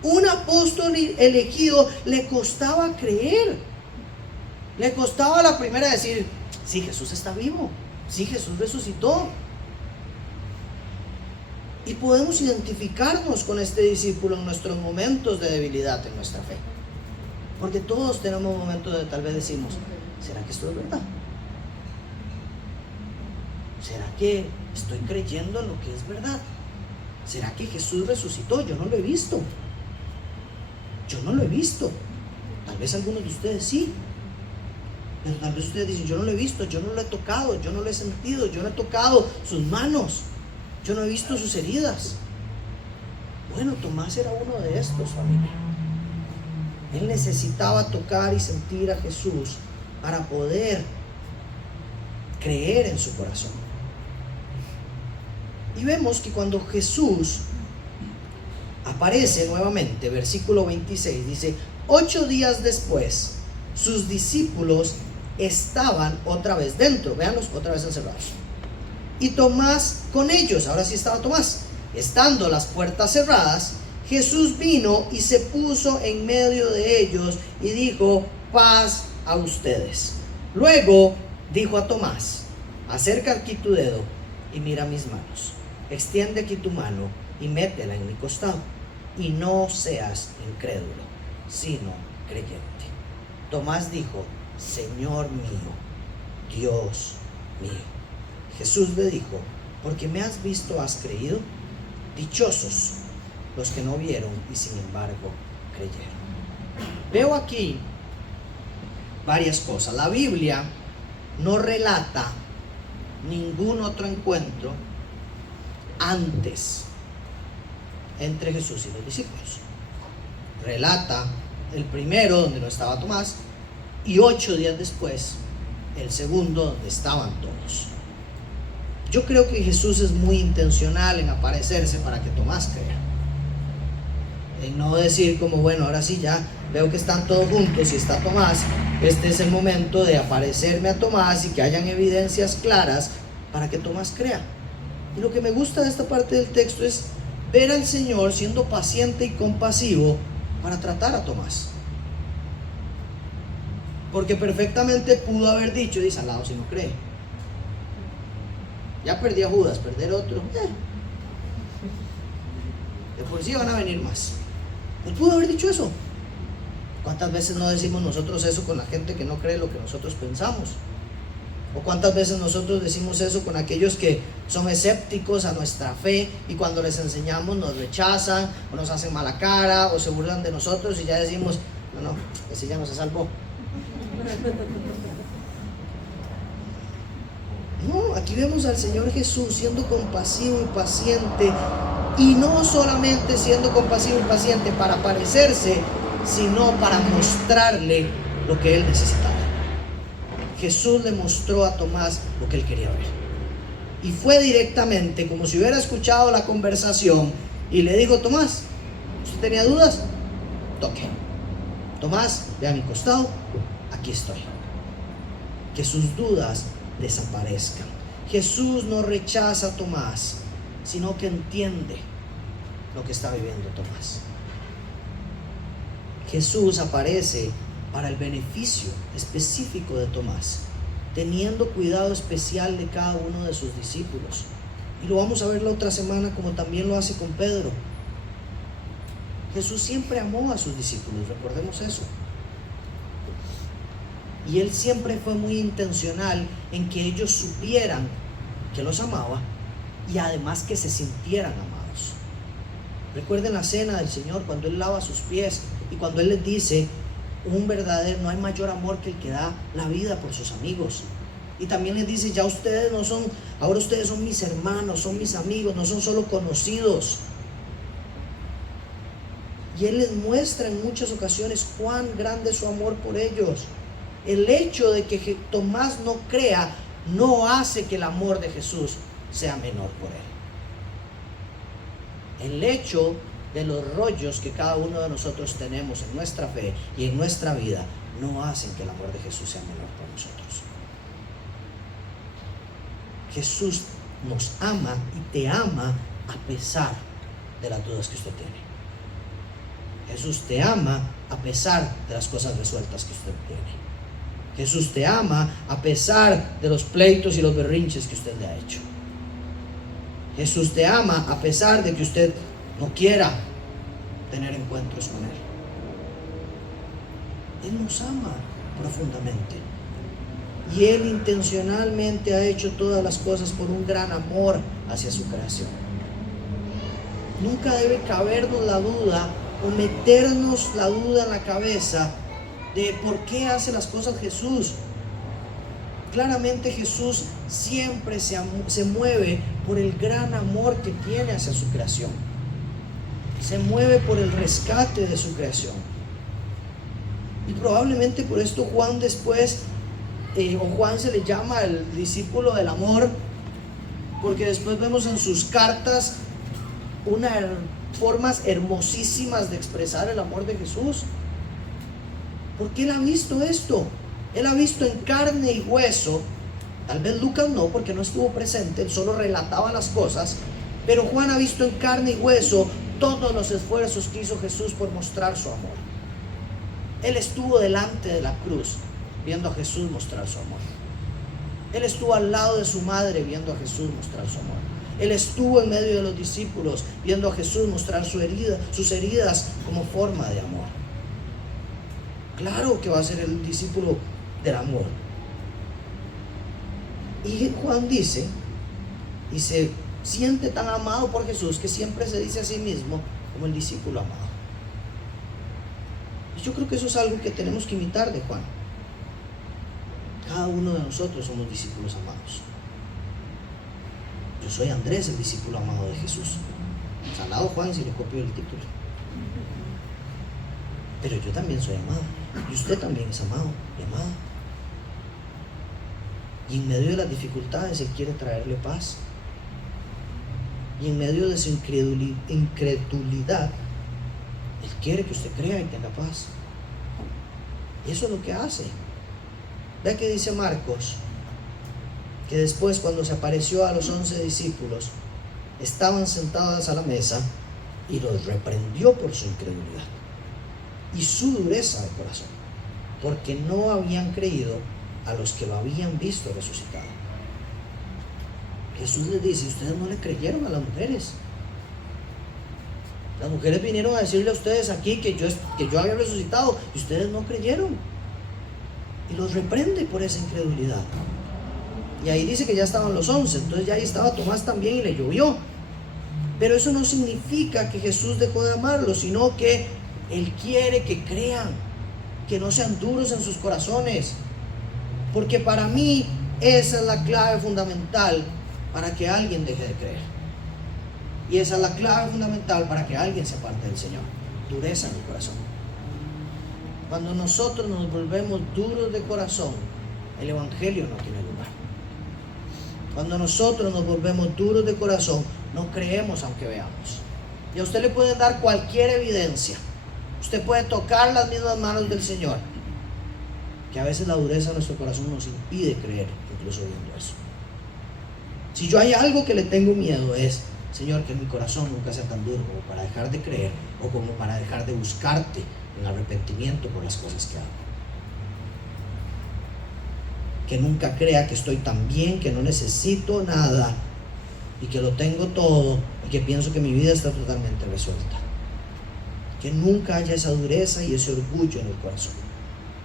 Un apóstol elegido le costaba creer. Le costaba a la primera decir: sí, Jesús está vivo, sí, Jesús resucitó. Y podemos identificarnos con este discípulo en nuestros momentos de debilidad en nuestra fe. Porque todos tenemos momentos donde tal vez decimos, ¿será que esto es verdad? ¿Será que estoy creyendo en lo que es verdad? ¿Será que Jesús resucitó? Yo no lo he visto. Yo no lo he visto. Tal vez algunos de ustedes sí. Pero tal vez ustedes dicen, yo no lo he visto, yo no lo he tocado, yo no lo he sentido, yo no he tocado sus manos, yo no he visto sus heridas. Bueno, Tomás era uno de estos, familia. Él necesitaba tocar y sentir a Jesús para poder creer en su corazón. Y vemos que cuando Jesús aparece nuevamente, versículo 26, dice, 8 días después, sus discípulos estaban otra vez dentro, véanlos, otra vez encerrados. Y Tomás con ellos, ahora sí estaba Tomás. Estando las puertas cerradas, Jesús vino y se puso en medio de ellos y dijo, paz a ustedes. Luego dijo a Tomás, acerca aquí tu dedo y mira mis manos. Extiende aquí tu mano y métela en mi costado. Y no seas incrédulo, sino creyente. Tomás dijo, Señor mío, Dios mío. Jesús le dijo, porque me has visto, has creído. Dichosos los que no vieron y sin embargo creyeron. Veo aquí varias cosas. La Biblia no relata ningún otro encuentro antes entre Jesús y los discípulos. Relata el primero donde no estaba Tomás y 8 días después el segundo donde estaban todos. Yo creo que Jesús es muy intencional en aparecerse para que Tomás crea. En no decir como, bueno, ahora sí ya veo que están todos juntos y está Tomás, este es el momento de aparecerme a Tomás y que hayan evidencias claras para que Tomás crea. Y lo que me gusta de esta parte del texto es ver al Señor siendo paciente y compasivo para tratar a Tomás. Porque perfectamente pudo haber dicho, dice al lado si no cree. Ya perdí a Judas, perder otro. De por sí van a venir más. Él pudo haber dicho eso. ¿Cuántas veces no decimos nosotros eso con la gente que no cree lo que nosotros pensamos? ¿O cuántas veces nosotros decimos eso con aquellos que son escépticos a nuestra fe y cuando les enseñamos nos rechazan o nos hacen mala cara o se burlan de nosotros y ya decimos, no, ese ya no se salvó? No, aquí vemos al Señor Jesús siendo compasivo y paciente, y no solamente siendo compasivo y paciente para parecerse, sino para mostrarle lo que él necesitaba. Jesús le mostró a Tomás lo que él quería ver, y fue directamente como si hubiera escuchado la conversación y le dijo, Tomás, ¿usted tenía dudas? Toque. Tomás, ve a mi costado, aquí estoy. Que sus dudas desaparezcan. Jesús no rechaza a Tomás, sino que entiende lo que está viviendo Tomás. Jesús aparece para el beneficio específico de Tomás, teniendo cuidado especial de cada uno de sus discípulos. Y lo vamos a ver la otra semana, como también lo hace con Pedro. Jesús siempre amó a sus discípulos, recordemos eso. Y él siempre fue muy intencional en que ellos supieran que los amaba y además que se sintieran amados. Recuerden la cena del Señor cuando él lava sus pies y cuando él les dice, no hay mayor amor que el que da la vida por sus amigos. Y también les dice, ya ustedes no son, ahora ustedes son mis hermanos, son mis amigos, no son solo conocidos. Y él les muestra en muchas ocasiones cuán grande es su amor por ellos. El hecho de que Tomás no crea no hace que el amor de Jesús sea menor por él. El hecho de los rollos que cada uno de nosotros tenemos en nuestra fe y en nuestra vida no hacen que el amor de Jesús sea menor por nosotros. Jesús nos ama y te ama a pesar de las dudas que usted tiene. Jesús te ama a pesar de las cosas resueltas que usted tiene. Jesús te ama a pesar de los pleitos y los berrinches que usted le ha hecho. Jesús te ama a pesar de que usted no quiera tener encuentros con él. Él nos ama profundamente. Y Él intencionalmente ha hecho todas las cosas por un gran amor hacia su creación. Nunca debe cabernos la duda o meternos la duda en la cabeza de por qué hace las cosas Jesús. Claramente Jesús siempre se mueve por el gran amor que tiene hacia su creación. Se mueve por el rescate de su creación. Y probablemente por esto Juan después, Juan se le llama el discípulo del amor, porque después vemos en sus cartas unas formas hermosísimas de expresar el amor de Jesús. Porque Él ha visto esto. Él ha visto en carne y hueso. Tal vez Lucas no, porque no estuvo presente, él solo relataba las cosas. Pero Juan ha visto en carne y hueso todos los esfuerzos que hizo Jesús por mostrar su amor. Él estuvo delante de la cruz viendo a Jesús mostrar su amor. Él estuvo al lado de su madre viendo a Jesús mostrar su amor. Él estuvo en medio de los discípulos viendo a Jesús mostrar sus heridas como forma de amor. Claro que va a ser el discípulo del amor. Y Juan dice, y se siente tan amado por Jesús, que siempre se dice a sí mismo como el discípulo amado. Y yo creo que eso es algo que tenemos que imitar de Juan. Cada uno de nosotros somos discípulos amados. Yo soy Andrés, el discípulo amado de Jesús. Salado Juan si le copio el título. Pero yo también soy amado. Y usted también es amado y amada. Y en medio de las dificultades Él quiere traerle paz. Y en medio de su incredulidad, Él quiere que usted crea y tenga paz. Y eso es lo que hace. Vea que dice Marcos, que después cuando se apareció a los 11 discípulos, estaban sentados a la mesa y los reprendió por su incredulidad y su dureza de corazón, porque no habían creído a los que lo habían visto resucitado. Jesús les dice, ustedes no le creyeron a las mujeres. Las mujeres vinieron a decirle a ustedes aquí que yo había resucitado y ustedes no creyeron. Y los reprende por esa incredulidad. Y ahí dice que ya estaban los 11, entonces ya ahí estaba Tomás también y le llovió. Pero eso no significa que Jesús dejó de amarlos, sino que Él quiere que crean, que no sean duros en sus corazones. Porque para mí esa es la clave fundamental para que alguien deje de creer. Y esa es la clave fundamental para que alguien se aparte del Señor. Dureza en el corazón. Cuando nosotros nos volvemos duros de corazón, el Evangelio no tiene lugar. Cuando nosotros nos volvemos duros de corazón, no creemos aunque veamos. Y a usted le pueden dar cualquier evidencia. Usted puede tocar las mismas manos del Señor. Que a veces la dureza de nuestro corazón nos impide creer, incluso viendo eso. Si yo hay algo que le tengo miedo es, Señor, que mi corazón nunca sea tan duro como para dejar de creer o como para dejar de buscarte en arrepentimiento por las cosas que hago. Que nunca crea que estoy tan bien, que no necesito nada y que lo tengo todo y que pienso que mi vida está totalmente resuelta. Que nunca haya esa dureza y ese orgullo en el corazón.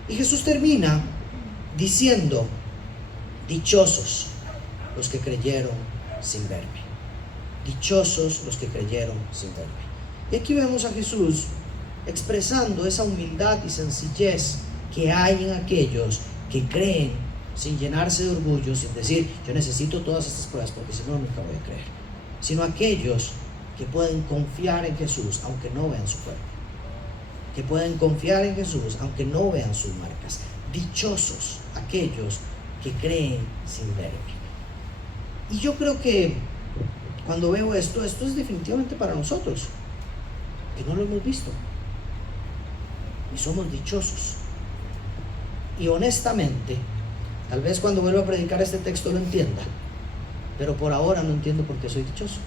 Y Jesús termina diciendo, dichosos los que creyeron sin verme. Dichosos los que creyeron sin verme. Y aquí vemos a Jesús expresando esa humildad y sencillez que hay en aquellos que creen sin llenarse de orgullo, sin decir, yo necesito todas estas pruebas porque si no, nunca voy a creer. Sino aquellos que pueden confiar en Jesús aunque no vean su cuerpo. Que pueden confiar en Jesús aunque no vean sus marcas. Dichosos aquellos que creen sin verme. Y yo creo que cuando veo esto es definitivamente para nosotros, que no lo hemos visto. Y somos dichosos. Y honestamente, tal vez cuando vuelva a predicar este texto lo entienda, pero por ahora no entiendo por qué soy dichoso.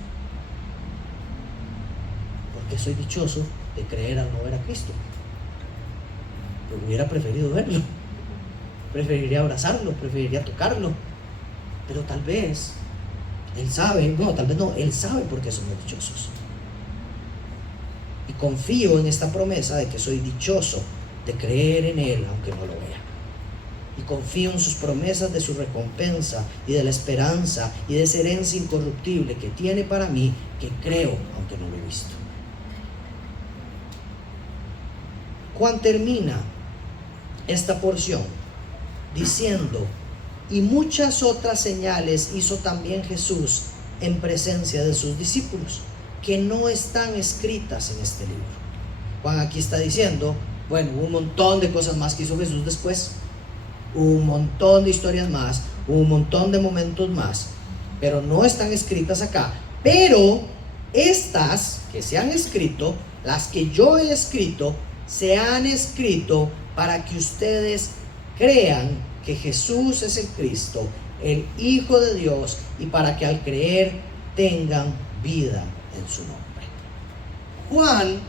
Porque soy dichoso de creer al no ver a Cristo. Pero hubiera preferido verlo, preferiría abrazarlo, preferiría tocarlo, pero tal vez Él sabe, no, tal vez no, Él sabe por qué somos dichosos. Y confío en esta promesa de que soy dichoso de creer en Él aunque no lo vea. Y confío en sus promesas de su recompensa y de la esperanza y de esa herencia incorruptible que tiene para mí, que creo aunque no lo he visto. Juan termina esta porción diciendo: y muchas otras señales hizo también Jesús en presencia de sus discípulos, que no están escritas en este libro. Juan aquí está diciendo, bueno, hubo un montón de cosas más que hizo Jesús después, hubo un montón de historias más, hubo un montón de momentos más, pero no están escritas acá. Pero estas que se han escrito, las que yo he escrito, se han escrito para que ustedes crean que Jesús es el Cristo, el Hijo de Dios, y para que al creer tengan vida en su nombre. Juan,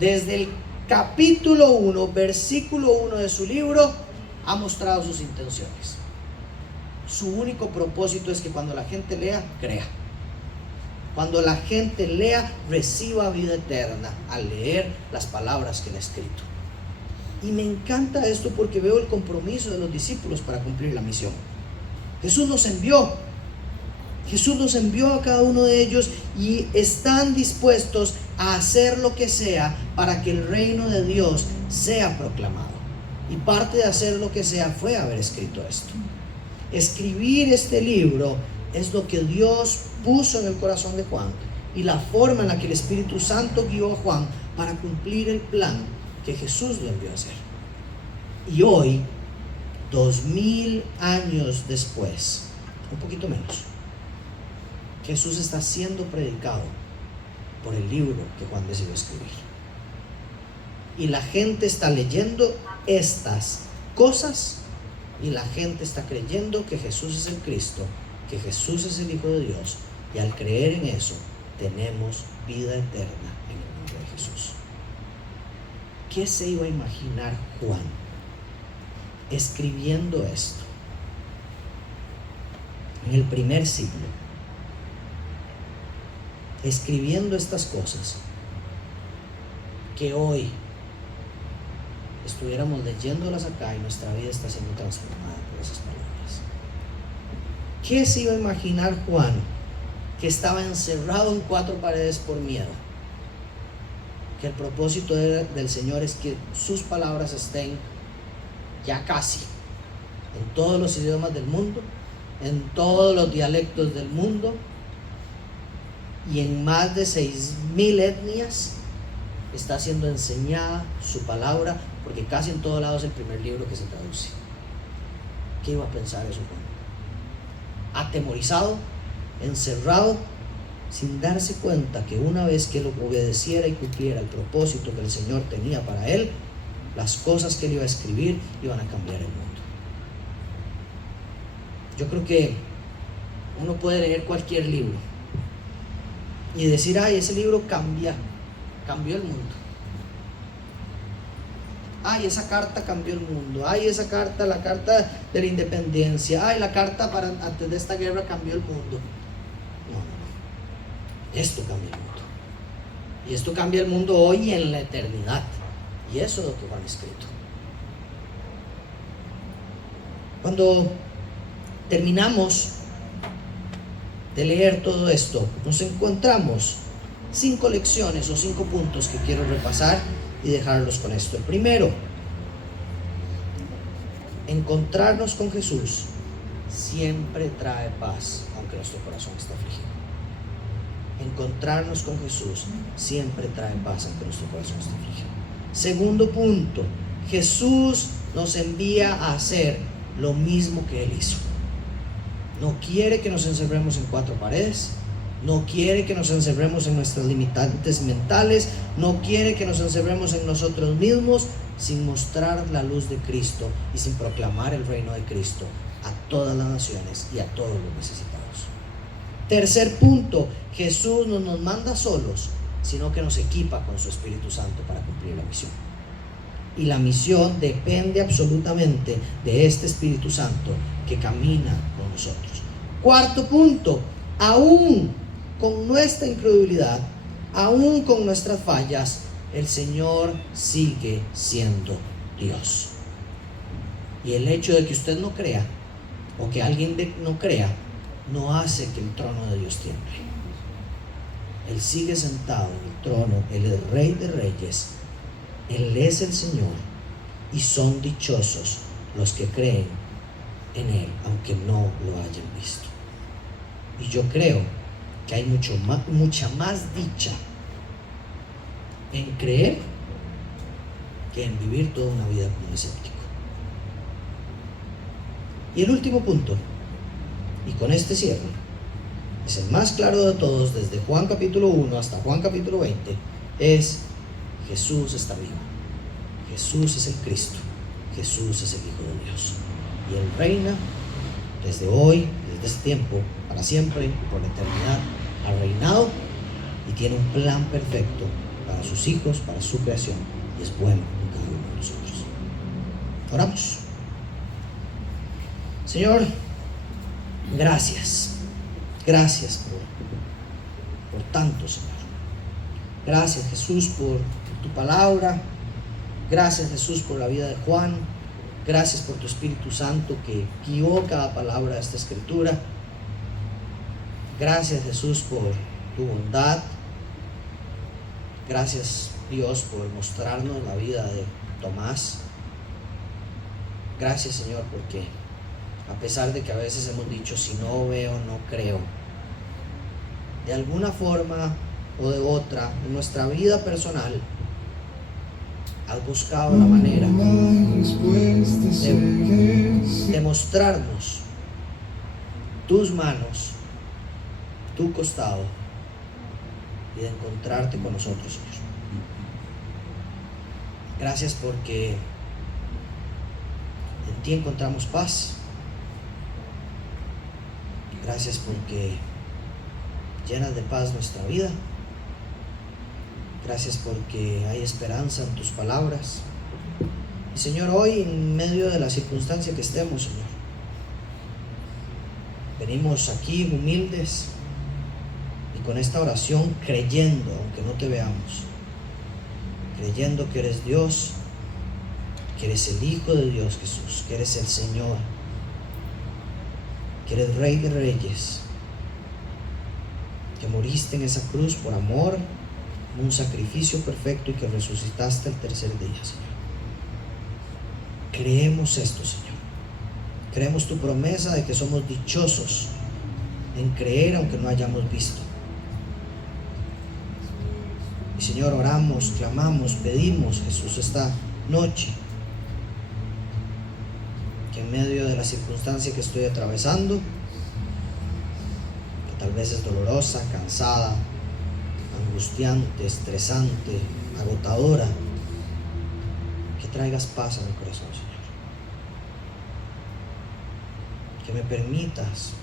desde el capítulo 1, versículo 1 de su libro, ha mostrado sus intenciones. Su único propósito es que cuando la gente lea, crea. Cuando la gente lea, reciba vida eterna al leer las palabras que él ha escrito. Y me encanta esto porque veo el compromiso de los discípulos para cumplir la misión. Jesús los envió a cada uno de ellos y están dispuestos a hacer lo que sea para que el reino de Dios sea proclamado. Y parte de hacer lo que sea fue haber escrito esto. Escribir este libro es lo que Dios puso en el corazón de Juan y la forma en la que el Espíritu Santo guió a Juan para cumplir el plan que Jesús le envió a hacer. Y hoy, 2000 años después, un poquito menos, Jesús está siendo predicado por el libro que Juan decidió escribir. Y la gente está leyendo estas cosas y la gente está creyendo que Jesús es el Cristo, que Jesús es el Hijo de Dios, y al creer en eso tenemos vida eterna en el nombre de Jesús. ¿Qué se iba a imaginar Juan escribiendo esto en el primer siglo? Escribiendo estas cosas, que hoy estuviéramos leyéndolas acá y nuestra vida está siendo transformada por esas palabras. ¿Qué se iba a imaginar Juan, que estaba encerrado en 4 paredes por miedo? Que el propósito del Señor es que sus palabras estén ya casi en todos los idiomas del mundo, en todos los dialectos del mundo y en más de 6,000 etnias está siendo enseñada su palabra, porque casi en todos lados es el primer libro que se traduce. ¿Qué iba a pensar eso Juan? Atemorizado, encerrado, sin darse cuenta que una vez que él obedeciera y cumpliera el propósito que el Señor tenía para él, las cosas que él iba a escribir iban a cambiar el mundo. Yo creo que uno puede leer cualquier libro y decir, ay, ese libro cambió el mundo. Ay, esa carta cambió el mundo. Ay, esa carta, la carta de la independencia. Ay, la carta para antes de esta guerra cambió el mundo. No. Esto cambia el mundo. Y esto cambia el mundo hoy y en la eternidad. Y eso es lo que Juan ha escrito. Cuando terminamos de leer todo esto, nos encontramos 5 lecciones o 5 puntos que quiero repasar y dejarlos con esto. El primero, encontrarnos con Jesús siempre trae paz, aunque nuestro corazón esté afligido. Encontrarnos con Jesús siempre trae paz, aunque nuestro corazón esté afligido. Segundo punto, Jesús nos envía a hacer lo mismo que Él hizo. No quiere que nos encerremos en 4 paredes, no quiere que nos encerremos en nuestras limitantes mentales, no quiere que nos encerremos en nosotros mismos sin mostrar la luz de Cristo y sin proclamar el reino de Cristo a todas las naciones y a todos los necesitados. Tercer punto, Jesús no nos manda solos, sino que nos equipa con su Espíritu Santo para cumplir la misión. Y la misión depende absolutamente de este Espíritu Santo que camina con nosotros. Cuarto punto, aún con nuestra incredulidad, aún con nuestras fallas, el Señor sigue siendo Dios. Y el hecho de que usted no crea, o que alguien no crea, no hace que el trono de Dios tiemble. Él sigue sentado en el trono, Él es Rey de Reyes, Él es el Señor, y son dichosos los que creen en Él, aunque no lo hayan visto. Y yo creo que hay mucha más dicha en creer que en vivir toda una vida como un escéptico. Y el último punto, y con este cierro, es el más claro de todos, desde Juan capítulo 1 hasta Juan capítulo 20, es: Jesús está vivo. Jesús es el Cristo. Jesús es el Hijo de Dios. Y Él reina desde hoy, desde este tiempo, para siempre y por la eternidad. Ha reinado y tiene un plan perfecto para sus hijos, para su creación, y es bueno en cada uno de nosotros. Oramos. Señor, gracias. Gracias por tanto, Señor. Gracias, Jesús, por tu palabra. Gracias, Jesús, por la vida de Juan. Gracias por tu Espíritu Santo que guió cada palabra de esta escritura. Gracias, Jesús, por tu bondad. Gracias, Dios, por mostrarnos la vida de Tomás. Gracias, Señor, porque a pesar de que a veces hemos dicho: si no veo, no creo, de alguna forma o de otra, en nuestra vida personal, has buscado la manera de mostrarnos tus manos, tu costado, y de encontrarte con nosotros, Señor. Gracias porque en ti encontramos paz. Gracias porque llenas de paz nuestra vida. Gracias porque hay esperanza en tus palabras. Y Señor, hoy en medio de la circunstancia que estemos, Señor, venimos aquí humildes y con esta oración creyendo, aunque no te veamos, creyendo que eres Dios, que eres el Hijo de Dios, Jesús, que eres el Señor, que eres Rey de Reyes, que moriste en esa cruz por amor, un sacrificio perfecto, y que resucitaste el tercer día, Señor. Creemos esto, Señor. Creemos tu promesa de que somos dichosos en creer aunque no hayamos visto. Y Señor, oramos, clamamos, pedimos, Jesús, esta noche, que en medio de la circunstancia que estoy atravesando, que tal vez es dolorosa, cansada, angustiante, estresante, agotadora, que traigas paz a mi corazón, Señor. Que me permitas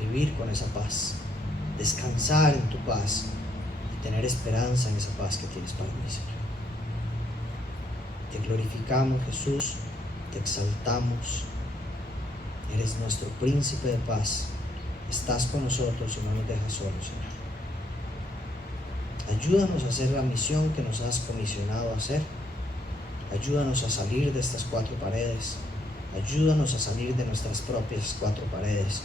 vivir con esa paz, descansar en tu paz y tener esperanza en esa paz que tienes para mí, Señor. Te glorificamos, Jesús, te exaltamos. Eres nuestro príncipe de paz. Estás con nosotros y no nos dejas solos, Señor. Ayúdanos a hacer la misión que nos has comisionado a hacer. Ayúdanos a salir de estas cuatro paredes. Ayúdanos a salir de nuestras propias cuatro paredes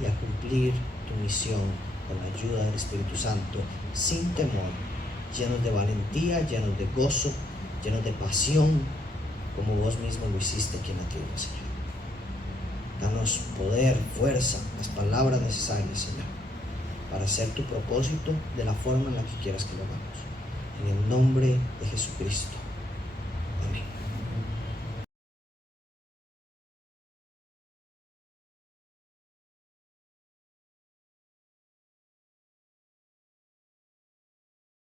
y a cumplir tu misión con la ayuda del Espíritu Santo, sin temor, llenos de valentía, llenos de gozo, llenos de pasión, como vos mismo lo hiciste aquí en la tierra, Señor. Danos poder, fuerza, las palabras necesarias, Señor, para hacer tu propósito de la forma en la que quieras que lo hagamos. En el nombre de Jesucristo. Amén.